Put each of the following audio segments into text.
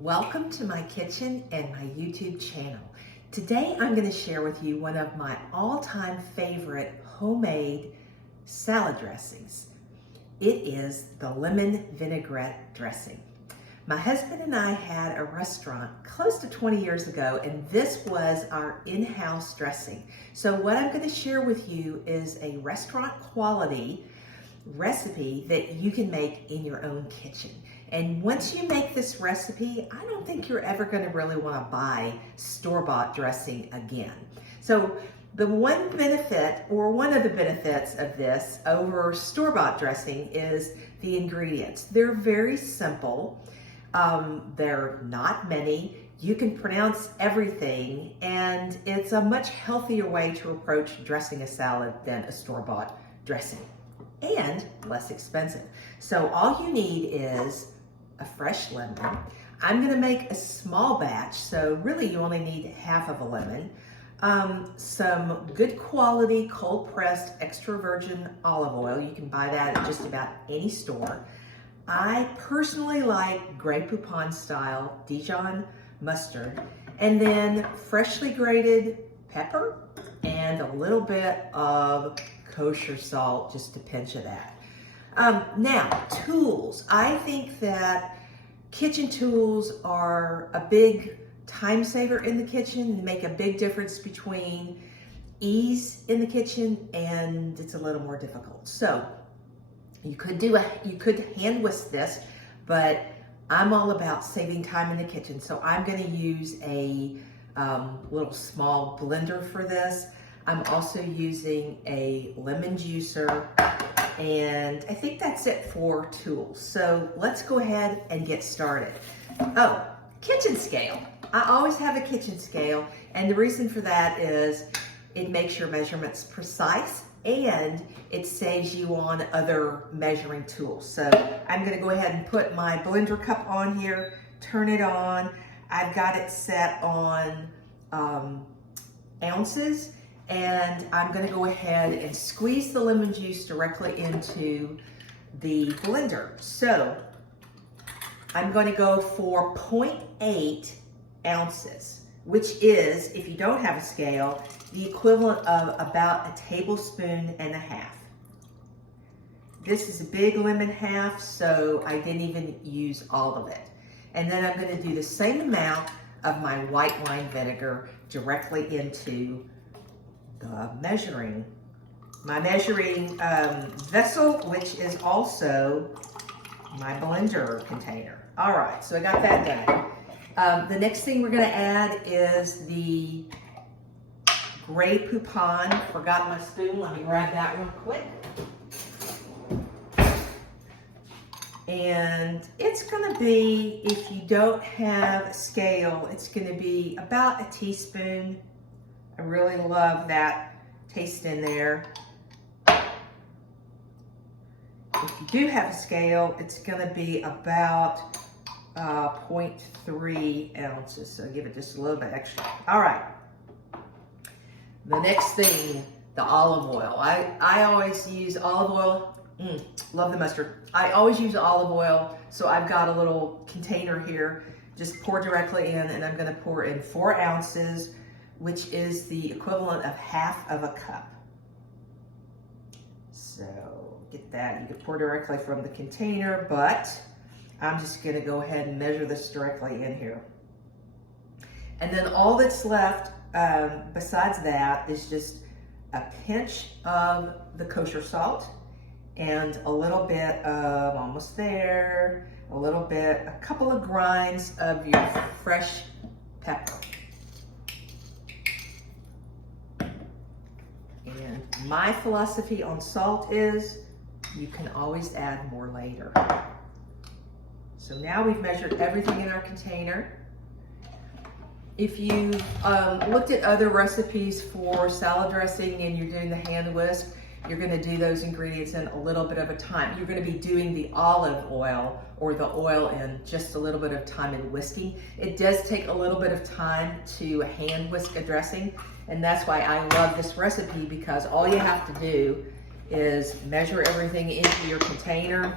Welcome to my kitchen and my YouTube channel. Today I'm going to share with you one of my all-time favorite homemade salad dressings. It is the lemon vinaigrette dressing. My husband and I had a restaurant close to 20 years ago, and this was our in-house dressing. So what I'm going to share with you is a restaurant quality recipe that you can make in your own kitchen. And once you make this recipe, I don't think you're ever going to really want to buy store-bought dressing again. So the one benefit, or one of the benefits of this over store-bought dressing, is the ingredients. They're very simple. They're not many. You can pronounce everything, and it's a much healthier way to approach dressing a salad than a store-bought dressing, and less expensive. So all you need is a fresh lemon. I'm gonna make a small batch, so really you only need half of a lemon. Some good quality cold pressed extra virgin olive oil. You can buy that at just about any store. I personally like Grey Poupon style Dijon mustard, and then freshly grated pepper and a little bit of kosher salt, just a pinch of that. Now, tools. I think that kitchen tools are a big time saver in the kitchen and make a big difference between ease in the kitchen and it's a little more difficult. So you could hand whisk this, but I'm all about saving time in the kitchen. So I'm going to use a little small blender for this. I'm also using a lemon juicer, and I think that's it for tools. So let's go ahead and get started. Oh, kitchen scale. I always have a kitchen scale, and the reason for that is it makes your measurements precise and it saves you on other measuring tools. So I'm gonna go ahead and put my blender cup on here, turn it on. I've got it set on ounces, and I'm gonna go ahead and squeeze the lemon juice directly into the blender. So I'm gonna go for 0.8 ounces, which is, if you don't have a scale, the equivalent of about a tablespoon and a half. This is a big lemon half, so I didn't even use all of it. And then I'm gonna do the same amount of my white wine vinegar directly into the measuring vessel, which is also my blender container. All right, so I got that done. The next thing we're gonna add is the Grey Poupon. Forgot my spoon, let me grab that real quick. And it's gonna be, if you don't have a scale, it's gonna be about a teaspoon. I really love that taste in there. If you do have a scale, it's gonna be about 0.3 ounces, so give it just a little bit extra. All right, the next thing, the olive oil. I always use olive oil. Love the mustard. I always use olive oil, so I've got a little container here. Just pour directly in, and I'm gonna pour in 4 ounces, which is the equivalent of half of a cup. So get that, you can pour directly from the container, but I'm just gonna go ahead and measure this directly in here. And then all that's left besides that is just a pinch of the kosher salt and a little bit of, almost there, a couple of grinds of your fresh pepper. And my philosophy on salt is you can always add more later. So now we've measured everything in our container. If you looked at other recipes for salad dressing and you're doing the hand whisk, you're gonna do those ingredients in a little bit of a time. You're gonna be doing the olive oil or the oil in just a little bit of time in whisking. It does take a little bit of time to hand whisk a dressing, and that's why I love this recipe, because all you have to do is measure everything into your container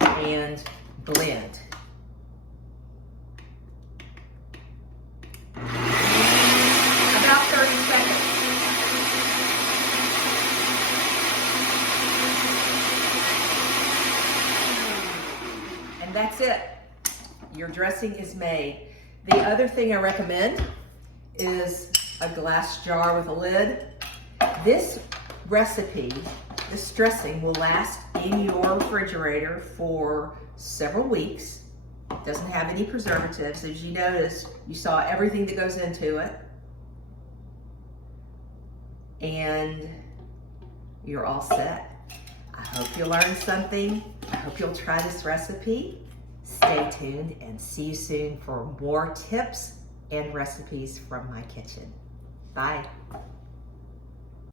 and blend. And that's it. Your dressing is made. The other thing I recommend is a glass jar with a lid. This recipe, this dressing, will last in your refrigerator for several weeks. It doesn't have any preservatives. As you noticed, you saw everything that goes into it. And you're all set. I hope you learned something. I hope you'll try this recipe. Stay tuned and see you soon for more tips and recipes from my kitchen. Bye.